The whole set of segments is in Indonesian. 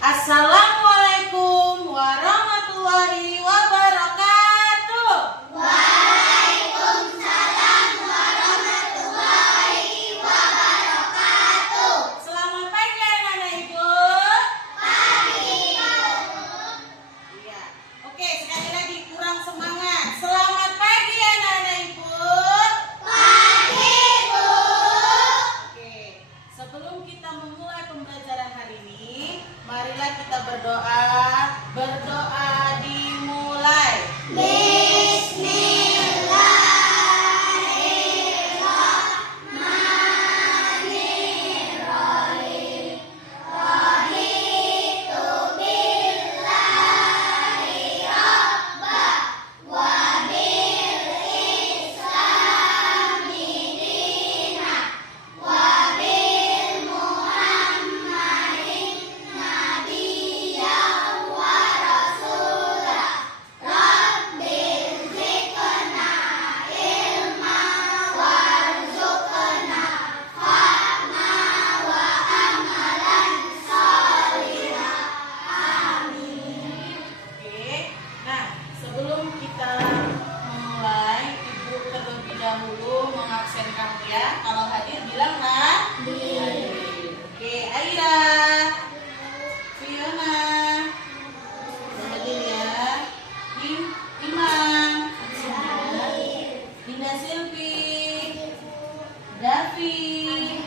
Assalamualaikum warahmatullahi wabarakatuh. Waalaikumsalam warahmatullahi wabarakatuh. Selamat pagi anak-anak Ibu. Pagi. Iya. Oke, sekali lagi kurang semangat. Selamat pagi anak-anak Ibu. Pagi, Bu. Oke, sebelum kita memulai pembelajaran hari ini, marilah kita berdoa. Berdoa dimulai. Bismillahirrahmanirrahim. Raditu billahi rabbah wa bil islami dinah wa bil muhammadin nabiyyan wa rasulah. Rabbil zidna ilma warzuqna fahma wa amalan sholihah. Amin. Oke. Nah, sebelum kita memulai, Ibu terlebih dahulu mengabsenkan ya. Kalau hadir bilang hadir. Oke, Aira, Fiona, hadir ya. Imam, Dinda Silvi, Davi,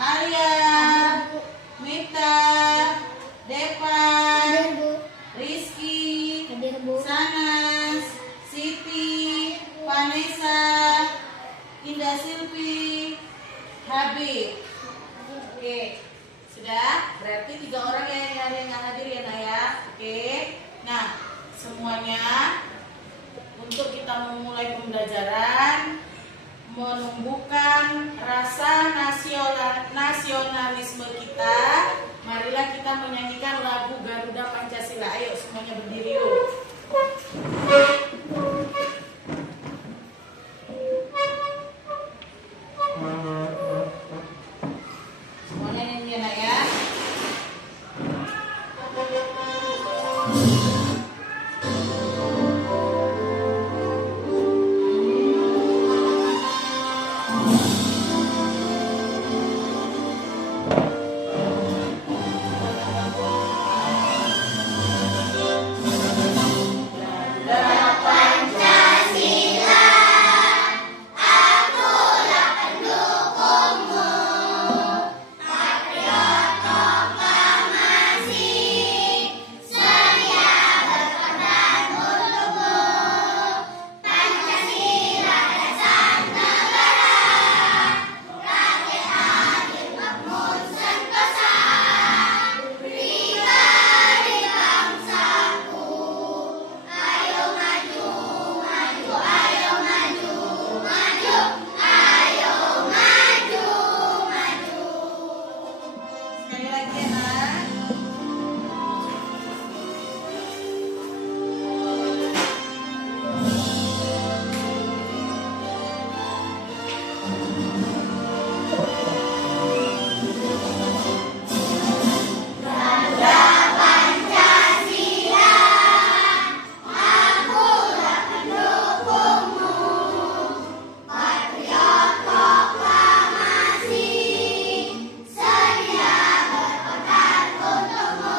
Arya, Mita, Devan, Rizky, Sanas, Siti, Vanessa, Indah Silvi, Habib. Oke, sudah? Berarti 3 orang yang nggak hadir ya Nak ya. Oke. Nah, semuanya untuk kita memulai pembelajaran, menumbuhkan rasa nasionalisme kita, marilah kita menyanyikan lagu Garuda Pancasila. Ayo semuanya berdiri yuk. Semuanya nyanyi ya Nak ya. Pancasila, akulah pendukungmu. Patriot proklamasi, sedia berkorban untukmu. Pancasila dasar negara, rakyat adil makmur sentosa. Pribadi bangsaku, ayo maju, maju, ayo maju, maju, ayo maju, maju. Sekali lagi ya Nak. Garuda Pancasila, akulah pendukungmu. Patriot proklamasi, sedia berkorban untukmu.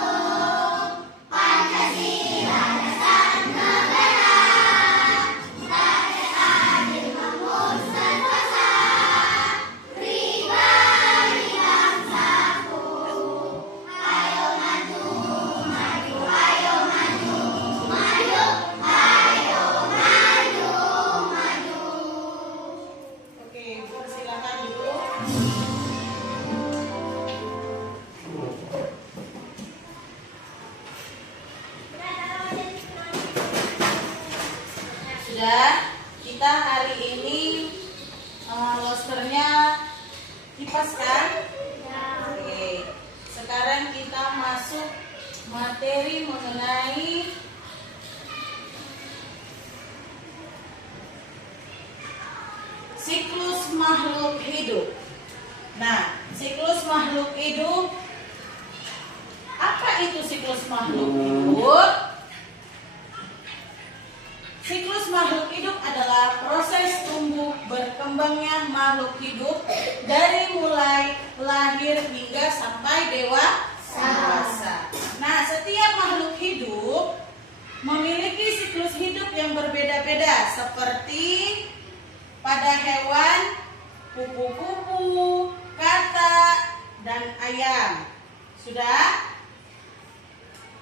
Pancasila dasar negara, rakyat adil makmur sentosa. Pribadi bangsaku, ayo maju, maju, ayo maju, maju, ayo maju, maju. Oke, Ibu silakan dulu. Sudah, kita hari ini losternya kipas kan? Oke. Sekarang kita masuk materi mengenai siklus makhluk hidup. Nah, siklus makhluk hidup, apa itu siklus makhluk hidup. Siklus makhluk hidup adalah proses tumbuh berkembangnya makhluk hidup dari mulai lahir hingga sampai dewasa. Nah, setiap makhluk hidup memiliki siklus hidup yang berbeda-beda, seperti pada hewan, kupu-kupu, katak, dan ayam. Sudah?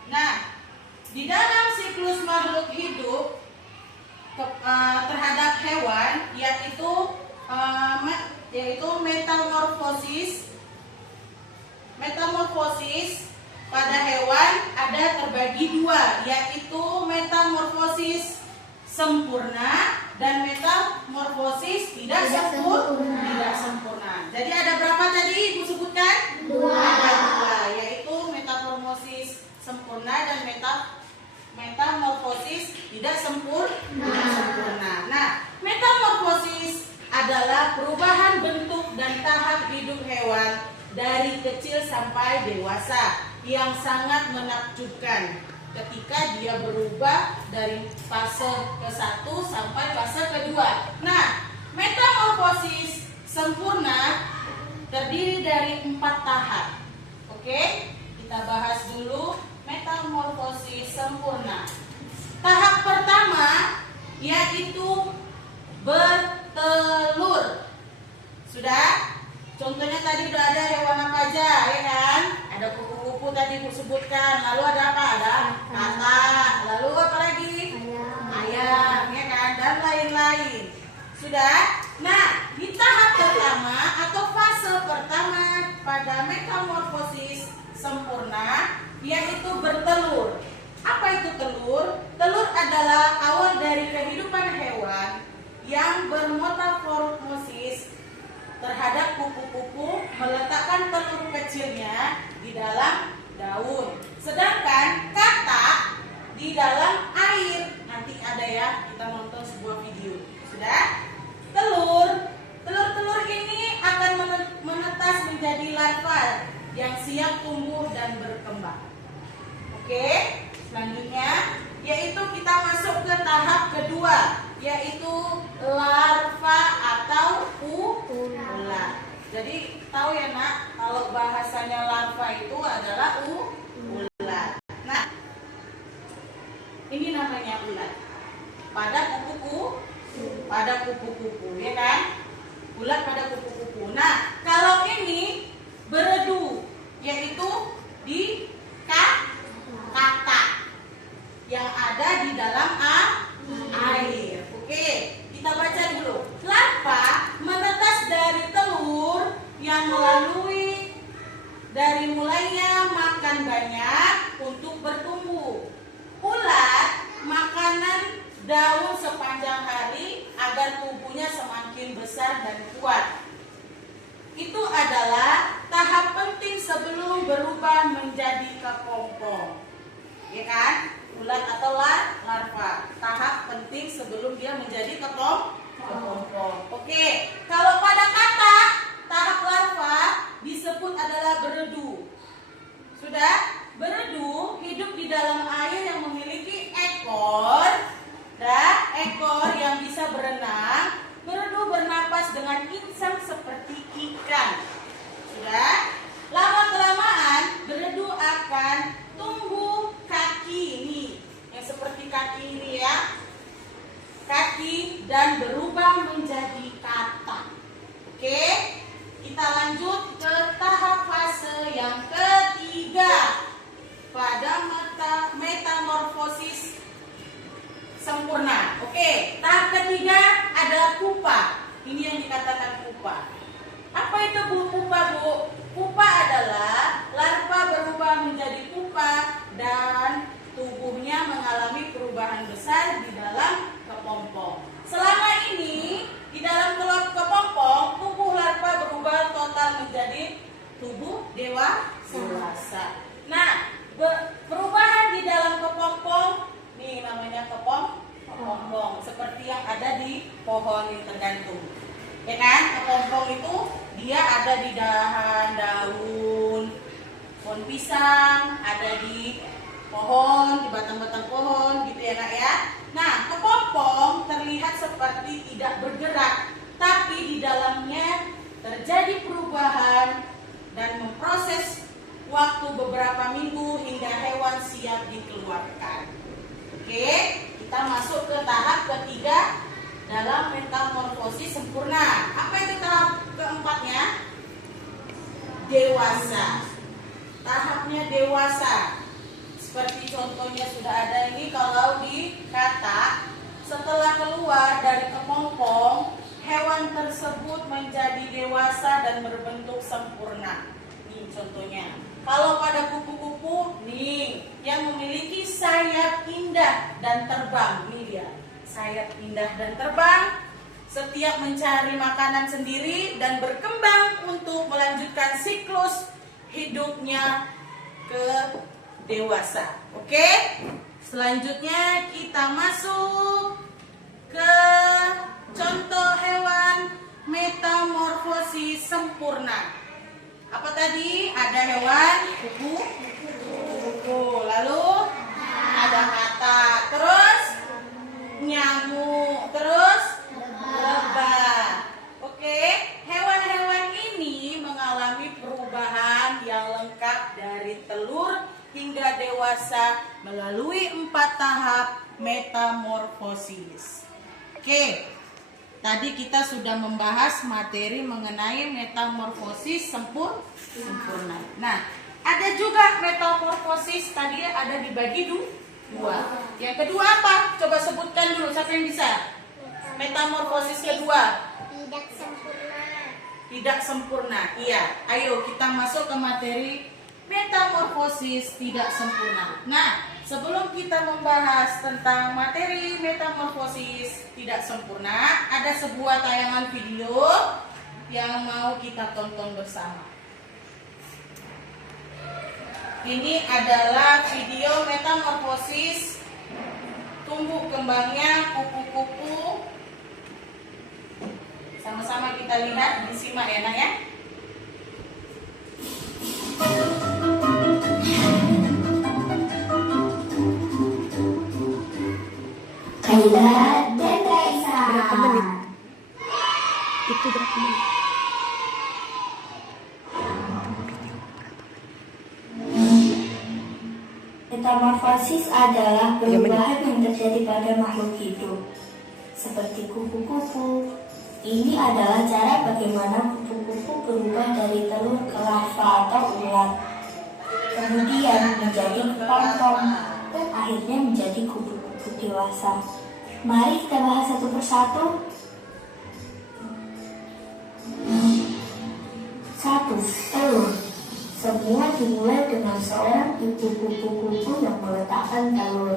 Nah, di dalam siklus makhluk hidup terhadap hewan yaitu metamorfosis. Metamorfosis pada hewan ada terbagi dua, yaitu metamorfosis sempurna dan metamorfosis tidak sempurna. Jadi ada berapa tadi Ibu sebutkan? Ada dua, yaitu metamorfosis sempurna dan metamorfosis tidak sempurna. Nah, metamorfosis adalah perubahan bentuk dan tahap hidup hewan dari kecil sampai dewasa yang sangat menakjubkan ketika dia berubah dari fase ke-1 sampai fase kedua. Nah, metamorfosis sempurna terdiri dari 4 tahap. Oke, kita bahas dulu metamorfosis sempurna. Tahap pertama yaitu bertelur. Sudah? Contohnya tadi udah ada hewan apa aja, ya kan? Ada kupu-kupu tadi disebutkan. Lalu ada apa? Ada katak. Lalu apa lagi? Ayam, ya kan? Dan lain-lain. Sudah? Nah, di tahap pertama atau fase pertama pada metamorfosis sempurna yaitu bertelur. Apa itu telur? Telur adalah awal dari kehidupan hewan yang bermetamorfosis terhadap kupu-kupu meletakkan telur kecilnya di dalam daun. Sedangkan katak di dalam air. Nanti ada ya, kita nonton sebuah video. Sudah? Telur ini akan menetas menjadi larva yang siap tumbuh dan berkembang. Oke, selanjutnya yaitu kita masuk ke tahap kedua, yaitu larva atau ulat. Jadi tahu ya nak, kalau bahasanya larva itu adalah ulat. Nah, ini namanya ulat. Pada kupu-kupu, ya kan? Ulat pada kupu-kupu. Nah, kalau ini beredu, yaitu di katak yang ada di dalam air. Oke, kita baca dulu. Larva menetas dari telur yang melalui dari mulainya makan banyak untuk bertumbuh. Ulat makanan daun sepanjang hari agar tubuhnya semakin besar dan kuat. Itu adalah tahap penting sebelum berubah menjadi kepompong. Ya kan? Ulat atau larva. Tahap penting sebelum dia menjadi kepompong. Oke, kalau pada katak, tahap larva disebut adalah beredu. Sudah? Beredu hidup di dalam air yang memiliki ekor yang bisa berenang. Beredu bernapas dengan insang seperti ikan. Sudah? Lama-kelamaan beredu akan tumbuh kaki ini, yang seperti kaki ini ya, kaki, dan berubah menjadi katak. Oke, kita lanjut ke tahap fase yang ketiga pada metamorfosis sempurna. Oke, tahap ketiga ada pupa. Ini yang dikatakan pupa. Apa itu pupa, Bu? Pupa adalah larva berubah menjadi pupa dan tubuhnya mengalami perubahan besar di dalam kepompong. Selama ini di dalam kepompong, tubuh larva berubah total menjadi tubuh dewasa. Nah, perubahan di dalam kepompong, nih namanya kepompong, seperti yang ada di pohon yang tergantung. Ya kan? Kepompong itu dia ada di dahan, daun, pohon pisang, ada di pohon, di batang-batang pohon gitu ya Kak ya. Nah, kepompong terlihat seperti tidak bergerak, tapi di dalamnya terjadi perubahan dan memproses waktu beberapa minggu hingga hewan siap dikeluarkan. Oke, kita masuk ke tahap ketiga dalam metamorfosis sempurna. Apa itu tahap keempatnya? Dewasa. Tahapnya dewasa. Seperti contohnya sudah ada ini, kalau di katak, setelah keluar dari kepompong, hewan tersebut menjadi dewasa dan berbentuk sempurna. Ini contohnya. Kalau pada kupu-kupu, nih, yang memiliki sayap indah dan terbang. Ini dia, sayap indah dan terbang. Setiap mencari makanan sendiri dan berkembang untuk melanjutkan siklus hidupnya ke dewasa. Oke? Selanjutnya kita masuk ke contoh hewan metamorfosis sempurna. Apa tadi? Ada hewan kupu-kupu. Lalu ada katak, terus nyamuk, terus lebah. Oke, hewan-hewan ini mengalami perubahan yang lengkap dari telur hingga dewasa melalui 4 tahap metamorfosis. Oke, tadi kita sudah membahas materi mengenai metamorfosis sempurna. Nah, ada juga metamorfosis tadi ada dibagi dua. Yang kedua apa? Coba sebutkan dulu, siapa yang bisa? Metamorfosis kedua. Tidak sempurna. Tidak sempurna. Iya, ayo kita masuk ke materi metamorfosis tidak sempurna. Nah, sebelum kita membahas tentang materi metamorfosis tidak sempurna, ada sebuah tayangan video yang mau kita tonton bersama. Ini adalah video metamorfosis tumbuh kembangnya kupu-kupu. Sama-sama kita lihat, disimak ya Nak ya. Kaila dan Raisa. Berapa menit? Itu berapa menit? Metamorfosis adalah perubahan yang terjadi pada makhluk hidup, seperti kupu-kupu. Ini adalah cara bagaimana kupu-kupu berubah dari telur ke larva atau ulat, kemudian menjadi kepompong, dan akhirnya menjadi kupu-kupu dewasa. Mari kita bahas satu persatu. 1. Telur. Semua dimulai dengan seorang ibu kupu-kupu yang meletakkan telur.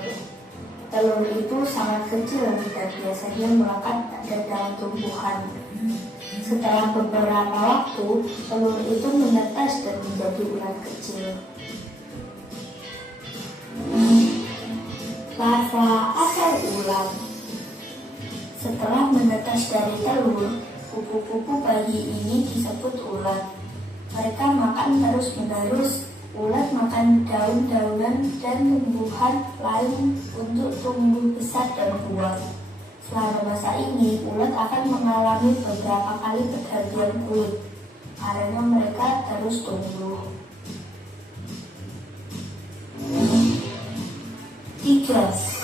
Telur itu sangat kecil dan biasanya melekat pada dalam tumbuhan. Setelah beberapa waktu, telur itu menetas dan menjadi ulat kecil. Larva asal ulat. Setelah menetas dari telur, kupu-kupu bayi ini disebut ulat. Mereka makan terus-menerus. Ulat makan daun-daunan dan tumbuhan lain untuk tumbuh besar dan kuat. Selama masa ini, ulat akan mengalami beberapa kali pergantian kulit karena mereka terus tumbuh. 3.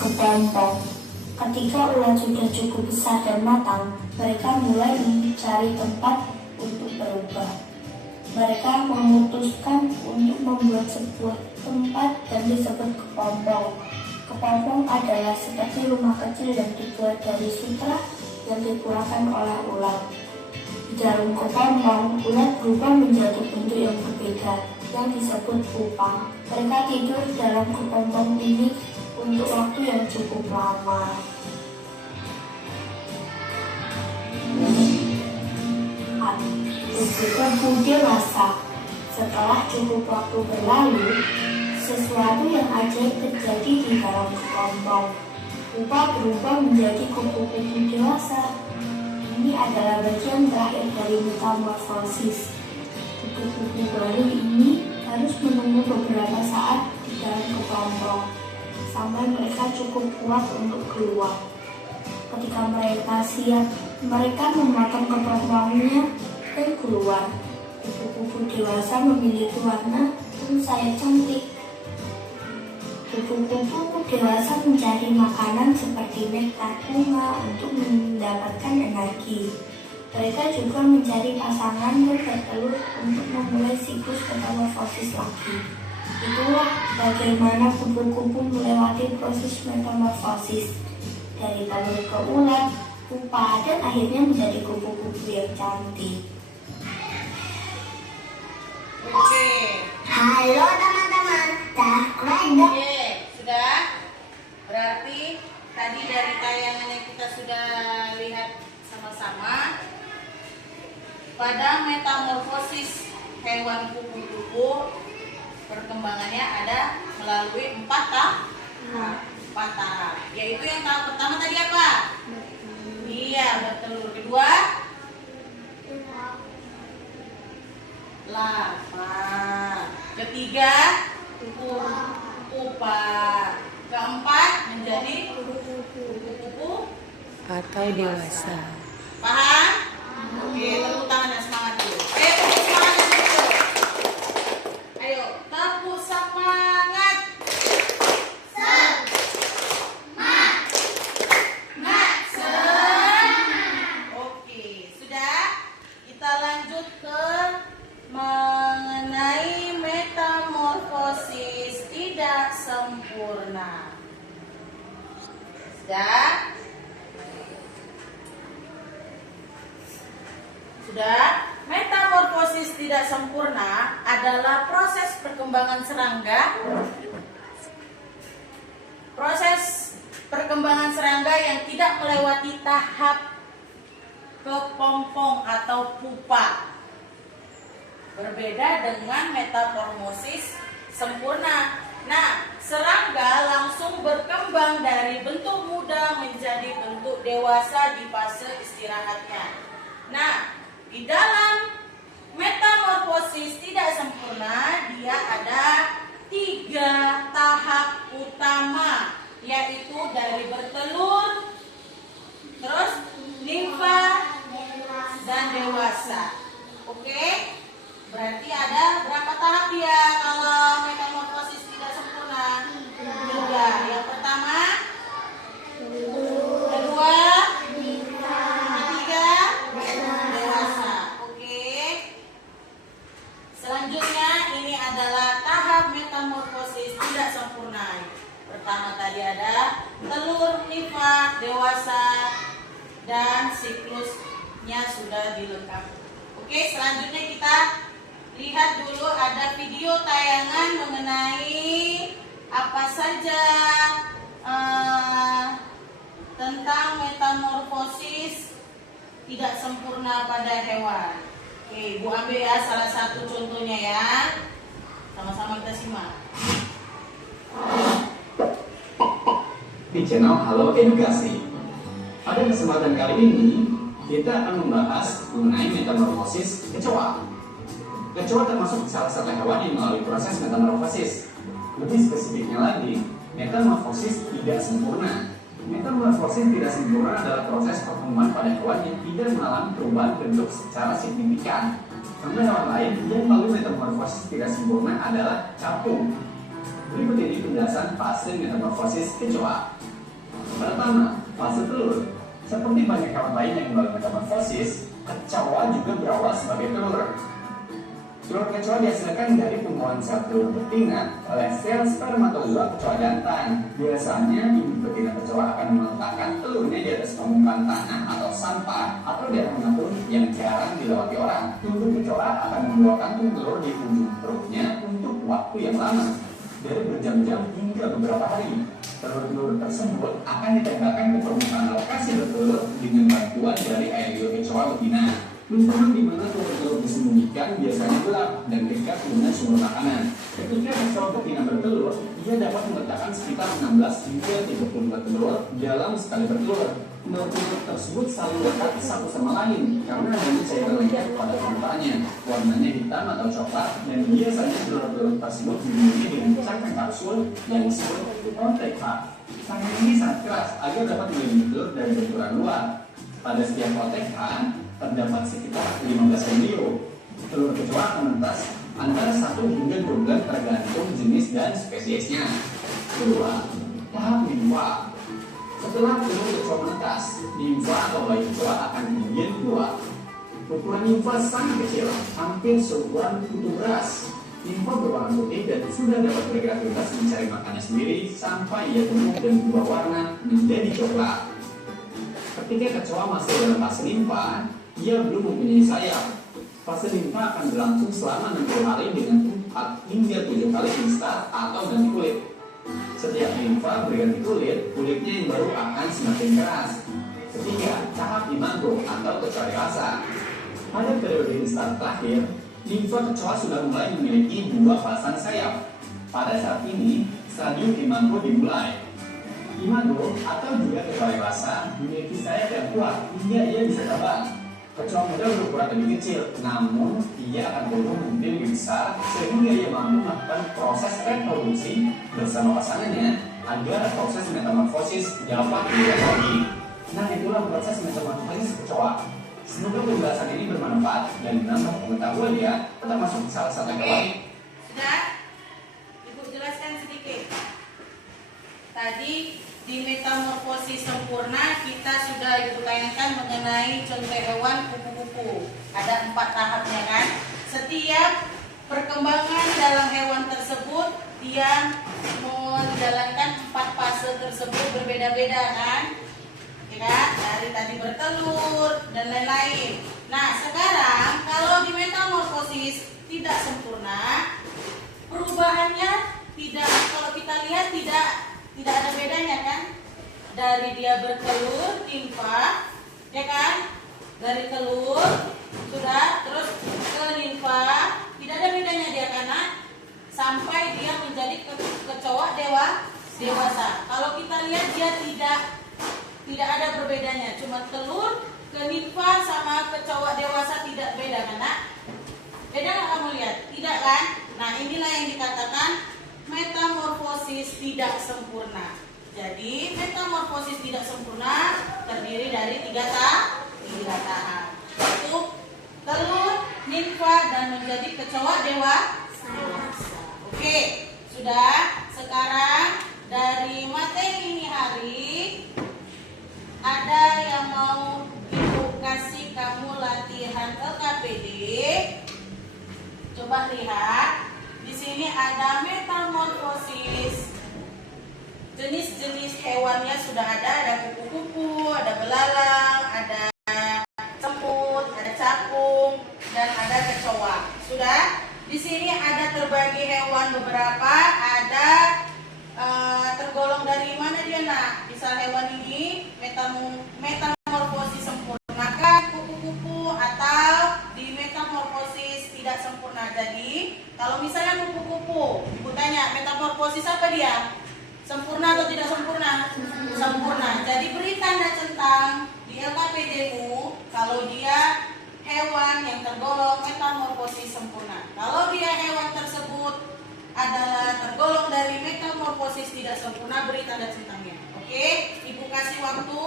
Kepompong. Ketika ulat sudah cukup besar dan matang, mereka mulai mencari tempat untuk berubah. Mereka memutuskan untuk membuat sebuah tempat yang disebut kepompong. Kepompong adalah seperti rumah kecil yang dibuat dari sutra yang dipulangkan oleh ulat. Di dalam kepompong, ulat berubah menjadi bentuk yang berbeda yang disebut pupa. Mereka tidur dalam kepompong ini untuk waktu yang cukup lama. Kupu dewasa. Setelah cukup waktu berlalu, sesuatu yang ajaib terjadi di dalam kepompong. Pupa berubah menjadi kupu-kupu dewasa. Ini adalah bagian terakhir dari metamorfosis. Kupu-kupu baru ini harus menunggu beberapa saat di dalam kepompong sampai mereka cukup kuat untuk keluar. Ketika mereka siap, mereka memotong kepompongnya dan keluar. Kupu-kupu dewasa memiliki warna dan sayap cantik. Kupu-kupu dewasa mencari makanan seperti nektar bunga untuk mendapatkan energi. Mereka juga mencari pasangan dan bertelur untuk memulai siklus metamorfosis lagi. Itulah bagaimana kupu-kupu melewati proses metamorfosis dari telur ke ulat, pupa, dan akhirnya menjadi kupu-kupu yang cantik. Oke. Halo teman-teman, lanjut. Oke, sudah? Berarti tadi dari tayangan yang kita sudah lihat sama-sama, pada metamorfosis hewan kupu-kupu perkembangannya ada melalui 4 tahap. Yaitu yang tahap pertama tadi apa? Iya, bertelur. Kedua, larva. Ketiga, pupa. Keempat, menjadi kupu-kupu Atau dewasa. paham? Oke, tepuk tangan dan semangat dulu. Tepuk semangat dulu. Ayo, tepuk semangat. Oke, sudah. Kita lanjut ke mengenai metamorfosis tidak sempurna. Sudah? Sudah, metamorfosis tidak sempurna adalah proses perkembangan serangga. Proses perkembangan serangga yang tidak melewati tahap kepompong atau pupa. Berbeda dengan metamorfosis sempurna. Nah, serangga langsung berkembang dari bentuk muda menjadi bentuk dewasa di fase istirahatnya. Nah, di dalam metamorfosis tidak sempurna, dia ada 3 tahap utama, yaitu dari bertelur, terus nimfa, dan dewasa. Oke? Berarti ada berapa tahap dia kalau metamorfosis tidak sempurna? 3. Yang pertama, kedua, ketiga, dewasa. Oke. Selanjutnya ini adalah tahap metamorfosis tidak sempurna. Pertama tadi ada telur, nimfa, dewasa, dan siklusnya sudah dilengkapi. Oke, selanjutnya kita lihat dulu ada video tayangan mengenai apa saja tentang metamorfosis tidak sempurna pada hewan. Oke, Ibu ambil ya salah satu contohnya ya. Sama-sama kita simak. Di channel Halo Edukasi. Pada kesempatan kali ini, kita akan membahas mengenai metamorfosis kecoa. Kecoa termasuk salah satu hewan yang melalui proses metamorfosis. Lebih spesifiknya lagi, metamorfosis tidak sempurna. Metamorfosis tidak sempurna adalah proses perkembangan pada hewan yang tidak mengalami perubahan bentuk secara signifikan. Contoh hewan lain yang melalui metamorfosis tidak sempurna adalah capung. Berikut ini penjelasan fase metamorfosis kecoa. Pertama, fase telur. Seperti banyak hewan lain yang melalui metamorfosis, kecoa juga berawal sebagai telur. Telur kecoa dihasilkan dari pembuahan sel telur betina oleh sel spermatozoa kecoa jantan. Biasanya ibu betina kecoa akan meletakkan telurnya di atas permukaan tanah atau sampah atau di atas manapun yang jarang dilewati orang. Induk kecoa akan membawa kantung telur di ujung perutnya untuk waktu yang lama, dari berjam-jam hingga beberapa hari. Telur-telur tersebut akan ditembakkan ke permukaan lokasi bertelur dengan bantuan dari air liur kecoa betina. Lingkungan di mana telur-telur disembunyikan biasanya gelap dan dekat dengan sumber makanan. Ketika kecoa betina bertelur, ia dapat meletakkan sekitar 16 hingga 32 telur dalam sekali bertelur. Telur-telur tersebut saling dekat satu sama lain karena adanya cairan lengket pada permukaannya. Warnanya hitam atau coklat dan biasanya telur-telur tersebut dimiliki dengan cangkang kapsul yang disebut proteka. Cangkang ini sangat keras agar dapat melindungi telur dari benturan luar. Pada setiap proteka terdapat sekitar 15 embrio. Telur kecoa akan menetas antara 1 hingga 2 bulan tergantung jenis dan spesiesnya. Kedua, tahap nimfa. Setelah telur kecoa menetas, nimfa atau bayi kecoa akan kemudian keluar. Ukuran nimfa sangat kecil, hampir seukuran kutu beras. Nimfa berwarna putih dan sudah dapat bergerak bebas mencari makannya sendiri sampai ia tumbuh dan berubah warna menjadi coklat. Ketika kecoa masih dalam fase nimfa, ia belum mempunyai sayap. Fase nimfa akan berlangsung selama 60 hari dengan 4 hingga 7 kali instar atau ganti kulit. Setiap nimfa berganti kulit, kulitnya yang baru akan semakin keras. Ketiga, tahap imago atau kecoa dewasa. Pada periode instar terakhir, nimfa kecoa sudah mulai memiliki 2 pasang sayap. Pada saat ini, stadium imago dimulai. Imago atau juga kecoa dewasa memiliki sayap yang kuat hingga ia bisa terbang. Kecoa muda berukuran lebih kecil, namun ia akan tumbuh menjadi lebih besar sehingga ia mampu melakukan proses reproduksi bersama pasangannya agar proses metamorfosis dapat dilakukan. Nah, itulah proses metamorfosis kecoa. Semoga penjelasan ini bermanfaat dan menambah pengetahuan ya, termasuk salah satu hewan. Sudah? Ibu jelaskan sedikit. Tadi di metamorfosis sempurna kita sudah Ibu tanyakan mengenai contoh hewan kupu-kupu. Ada 4 tahapnya kan? Setiap perkembangan dalam hewan tersebut dia menjalankan 4 fase tersebut berbeda-beda kan? Ya kan? Dari tadi bertelur dan lain-lain. Nah, sekarang kalau di metamorfosis tidak sempurna, perubahannya tidak, kalau kita lihat tidak ada bedanya kan? Dari dia bertelur, nimfa, ya kan? Dari telur sudah terus ke nimfa, tidak ada bedanya dia karena sampai dia menjadi kecoa dewasa. Kalau kita lihat dia tidak ada berbedanya, cuma telur ke nimfa sama kecoa dewasa tidak beda karena beda nggak kamu lihat? Tidak kan? Nah, inilah yang dikatakan metamorfosis tidak sempurna. Jadi metamorfosis tidak sempurna terdiri dari 3 tahap, yaitu telur, nimfa, dan menjadi kecoa dewasa. Oke, sudah. Sekarang dari materi ini hari ada yang mau Ibu kasih kamu latihan LKPD. Coba lihat. Di sini ada metamorfosis. Jenis-jenis hewannya sudah ada kupu-kupu, ada belalang, ada semut, ada capung, dan ada kecoa. Sudah? Di sini ada terbagi hewan beberapa, ada tergolong dari mana dia nak? Misal hewan ini metamorfosis sempurna kah kupu-kupu atau di metamorfosis tidak sempurna. Jadi kalau misalnya kupu-kupu, Ibu tanya metamorfosis apa dia? Sempurna atau tidak sempurna? Sempurna. Jadi beri tanda centang di LKPD-mu kalau dia hewan yang tergolong metamorfosis sempurna. Kalau dia hewan tersebut adalah tergolong dari metamorfosis tidak sempurna, beri tanda centangnya. Oke, Ibu kasih waktu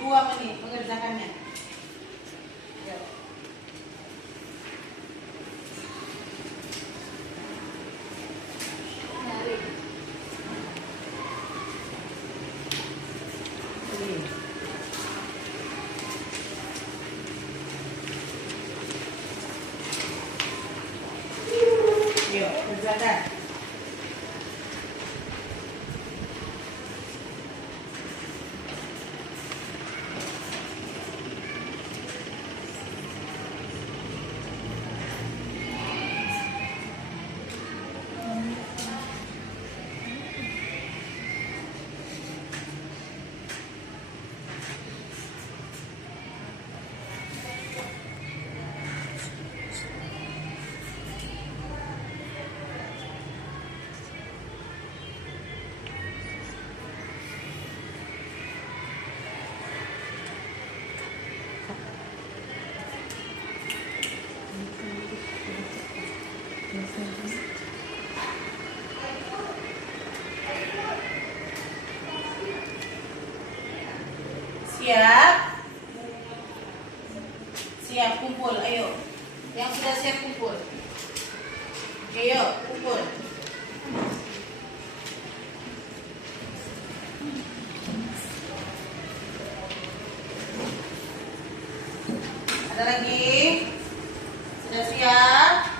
2 menit mengerjakannya. Yuk, kerjakan. siap? Siap, kumpul, ayo. Yang sudah siap kumpul. Oke, yuk, kumpul. Ada lagi? Sudah siap?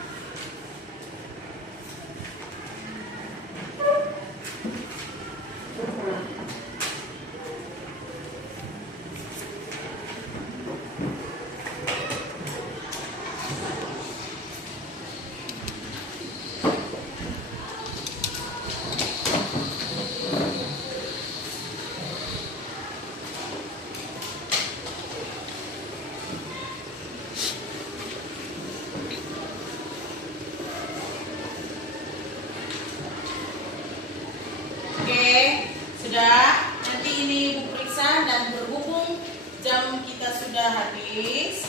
Oke, sudah. Nanti ini Ibu periksa dan berhubung jam kita sudah habis,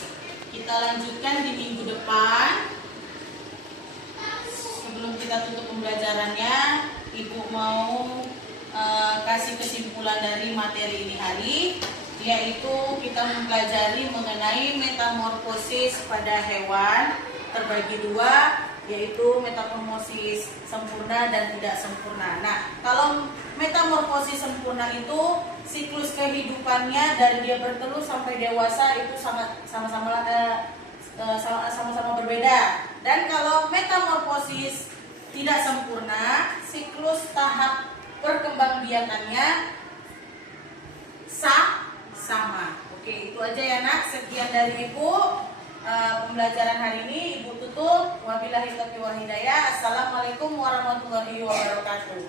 kita lanjutkan di minggu depan. Sebelum kita tutup pembelajarannya, Ibu mau kasih kesimpulan dari materi ini hari, yaitu kita mempelajari mengenai metamorfosis pada hewan terbagi dua, yaitu metamorfosis sempurna dan tidak sempurna. Nah, kalau metamorfosis sempurna itu siklus kehidupannya dari dia bertelur sampai dewasa itu sama-sama berbeda. Dan kalau metamorfosis tidak sempurna, siklus tahap perkembangbiakannya sama. Oke, itu aja ya nak. Sekian dari Ibu. Pembelajaran hari ini Ibu tutup. Wabillahi taufiq wal hidayah. Assalamualaikum warahmatullahi wabarakatuh.